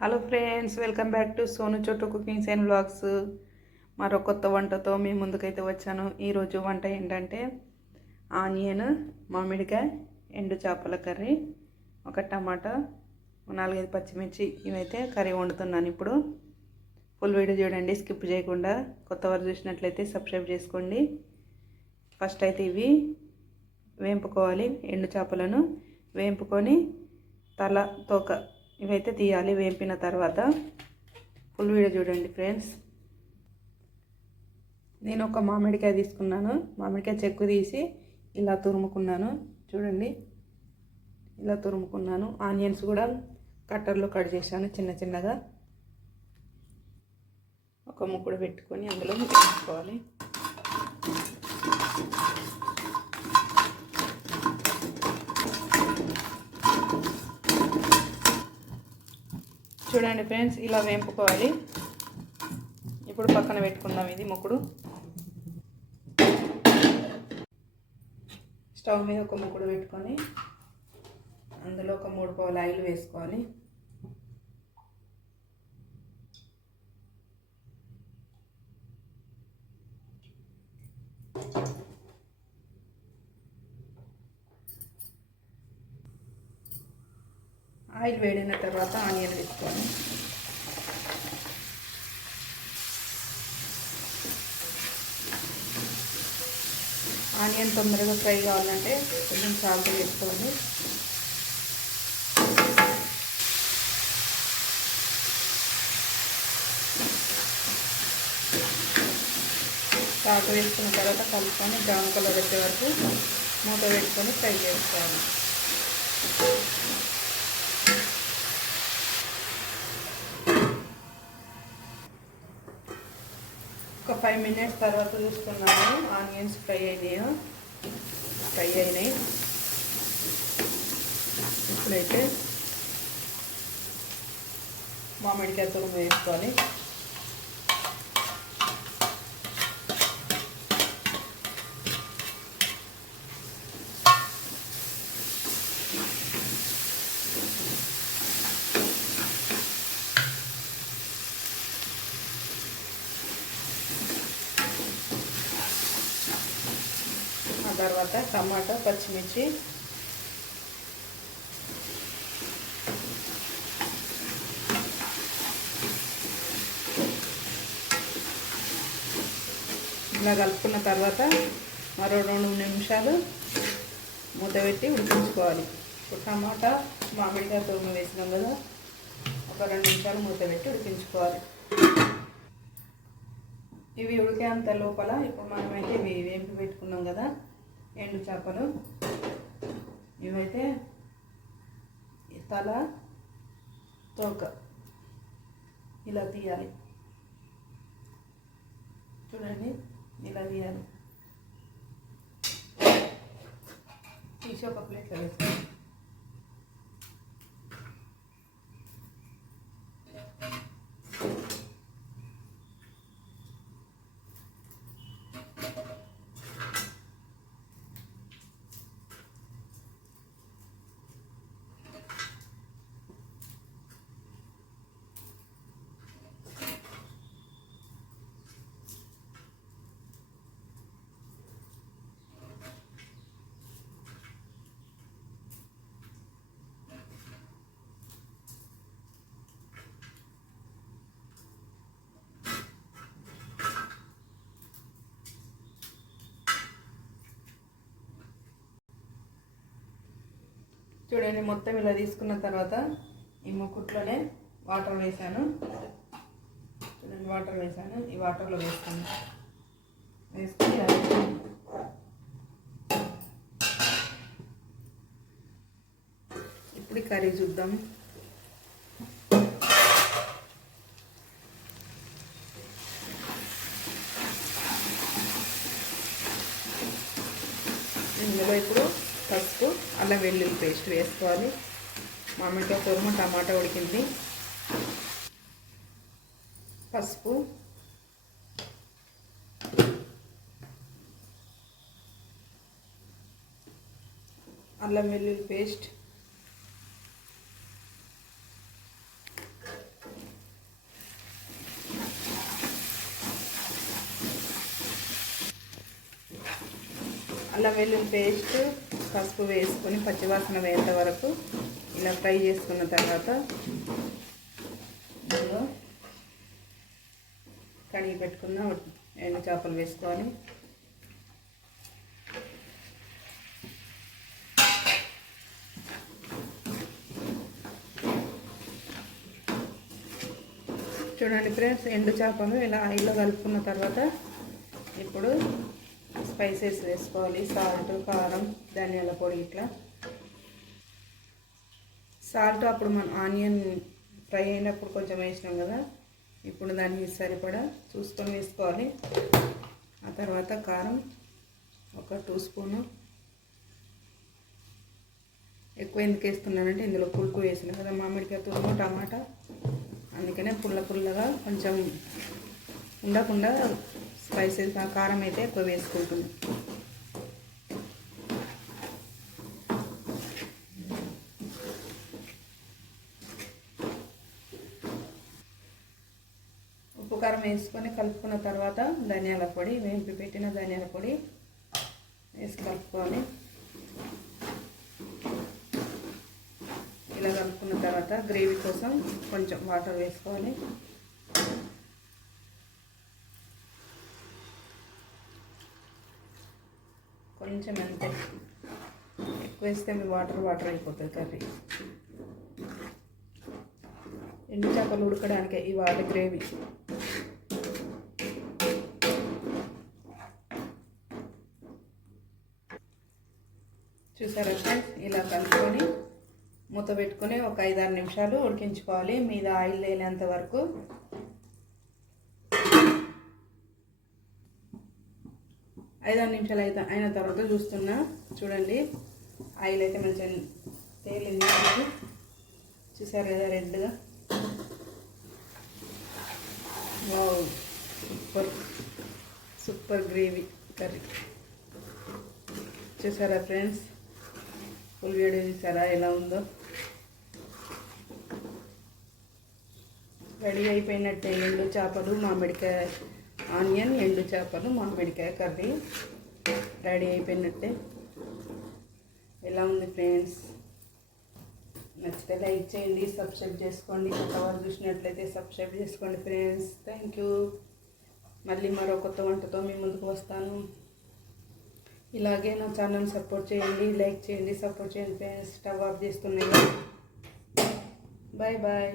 Hello friends welcome back to Sonu Chotu cookings and blogs మరో కొత్త వంటతో మీ ముందుకైతే వచ్చాను. ఈరోజు వంట ఏంటంటే ఆనియన్ మామిడికాయ ఎండు చేపల కర్రీ ఒక టమాటా నాలుగైదు పచ్చిమిర్చి ఇవైతే కర్రీ వండుతున్నాను ఇప్పుడు. ఫుల్ వీడియో చూడండి స్కిప్ చేయకుండా కొత్త వారు చూసినట్లయితే సబ్స్క్రైబ్ చేసుకోండి. ఫస్ట్ అయితే ఇవి వేంపుకోవాలి ఎండు చేపలను వేంపుకొని తల తోక ఇవైతే తీయాలి వేపిన తర్వాత ఫుల్ వీడియో చూడండి ఫ్రెండ్స్. నేను ఒక మామిడికాయ తీసుకున్నాను. మామిడికాయ చెక్కు తీసి ఇలా తురుముకున్నాను. చూడండి ఇలా తురుముకున్నాను. ఆనియన్స్ కూడా కట్టర్లో కట్ చేశాను చిన్న చిన్నగా. ఒక ముక్కుడు పెట్టుకొని అందులో వేసుకోవాలి చూడండి ఫ్రెండ్స్ ఇలా వేంపుకోవాలి. ఇప్పుడు పక్కన పెట్టుకుందాం ఇది ముక్కుడు. స్టవ్ మీద ఒక ముక్కుడు పెట్టుకొని అందులో ఒక మూడు పావులు ఆయిల్ వేసుకోవాలి. ఆయిల్ వేడిన తర్వాత ఆనియన్ వేసుకోండి ఆనియన్ తొందరగా ఫ్రై కావాలంటే కొంచెం సాల్ట్ వేసుకోండి. సాల్ట్ వేసుకున్న తర్వాత కలుపుకొని బ్రౌన్ కలర్ వచ్చే వరకు మూత పెట్టుకొని ఫ్రై చేసుకోవాలి. ఒక ఫైవ్ మినిట్స్ తర్వాత చూస్తున్నాను. Onions fry అయినాయో. ఫ్రై అయినాయి. ఇప్పుడైతే మామిడికాయ తురుము వేసుకోవాలి. తర్వాత టమాటా పచ్చిమిర్చి. ఇలా కలుపుకున్న తర్వాత మరో రెండు నిమిషాలు మూత పెట్టి ఉడికించుకోవాలి. ఇప్పుడు టమాటా మామిడికాయ తురుము వేసినాం కదా ఒక రెండు నిమిషాలు మూత పెట్టి ఉడికించుకోవాలి. ఇవి ఉడికేంత లోపల ఇప్పుడు మనమైతే ఇవి వేంపి పెట్టుకున్నాం కదా ఎండు చేపలు. ఇవైతే తల తోక ఇలా తీయాలి. చూడండి ఇలా తీయాలి. తీసి ఒక ప్లేట్లో వేసుకోండి. చూడండి మొత్తం ఇలా తీసుకున్న తర్వాత ఈ ముక్కుట్లోనే వాటర్ వేసాను. చూడండి వాటర్ వేసాను. ఈ వాటర్లో వేస్తాను. వేసుకుని ఇప్పుడు కర్రీ చూద్దాం. అల్లం వెల్లుల్లి పేస్ట్ వేసుకోవాలి. మామిడికాయ కూరము టమాటా ఉడికింది. పసుపు. అల్లం వెల్లుల్లి పేస్ట్. అల్లం వెల్లుల్లి పేస్ట్. పసుపు వేసుకొని పచ్చివాసన వేయేంత వరకు ఇలా ఫ్రై చేసుకున్న తర్వాత ఇందులో కడిగి పెట్టుకున్న ఎండు చేపలు వేసుకొని చూడండి ఫ్రెండ్స్ ఎండు చేపలు ఇలా ఆయిల్లో కలుపుకున్న తర్వాత ఇప్పుడు స్పైసెస్ వేసుకోవాలి. సాల్ట్ కారం ధనియాల పొడి ఇట్లా. సాల్ట్ అప్పుడు మనం ఆనియన్ ఫ్రై అయినప్పుడు కొంచెం వేసినాం కదా. ఇప్పుడు దానికి సరిపడా చూసుకొని వేసుకోవాలి. ఆ తర్వాత కారం ఒక టూ స్పూను. ఎక్కువ ఎందుకు వేస్తున్నానంటే ఇందులో పులుపు వేసిన కదా మామిడికాయ తురుము టమాటా. అందుకనే పుల్ల పుల్లగా కొంచెం ఉండకుండా స్పైసెస్ కారం అయితే ఎక్కువ వేసుకుంటుంది ఉప్పు కారం వేసుకొని కలుపుకున్న తర్వాత ధనియాల పొడి వేంపి పెట్టిన ధనియాల పొడి వేసి కలుపుకోవాలి. ఇలా కలుపుకున్న తర్వాత గ్రేవీ కోసం కొంచెం వాటర్ వేసుకోవాలి. కొంచెం అంతే ఎక్కువ వేస్తే మీ వాటర్ వాటర్ అయిపోతుంది కర్రీ. ఎండు చేపలు ఉడకడానికే ఇవాళ గ్రేవీ. చూసారా ఫ్రెండ్స్? ఇలా కలుపుకొని మూత పెట్టుకొని ఒక ఐదారు నిమిషాలు ఉడికించుకోవాలి. మీద ఆయిల్ లేనంత వరకు ఐదారు నిమిషాలు అయితే అయిన తర్వాత చూస్తున్నా. చూడండి. ఆయిల్ అయితే మంచిగా తేలింది. చూసారు కదా రెడ్గా? Wow. Super. Super gravy curry. చూసారా ఫ్రెండ్స్? ఫుల్ వీడియో చూసారా? ఎలా ఉందో? రెడీ అయిపోయినట్టే ఎండు చేపలు మామిడికాయ ఆనియన్ ఎండు చేపలు మామిడికాయ కర్రీ రెడీ అయిపోయినట్టే. ఎలా ఉంది ఫ్రెండ్స్? నచ్చితే లైక్ చేయండి సబ్స్క్రైబ్ చేసుకోండి. కొత్త చూసినట్లయితే సబ్స్క్రైబ్ చేసుకోండి ఫ్రెండ్స్. థ్యాంక్ యూ మళ్ళీ మరో కొత్త వంటతో మీ ముందుకు వస్తాను. ఇలాగే నా ఛానల్ సపోర్ట్ చేయండి లైక్ చేయండి సపోర్ట్ చేయండి ఫ్రెండ్స్. స్టవ్ ఆఫ్ చేస్తున్నాయి బాయ్ బాయ్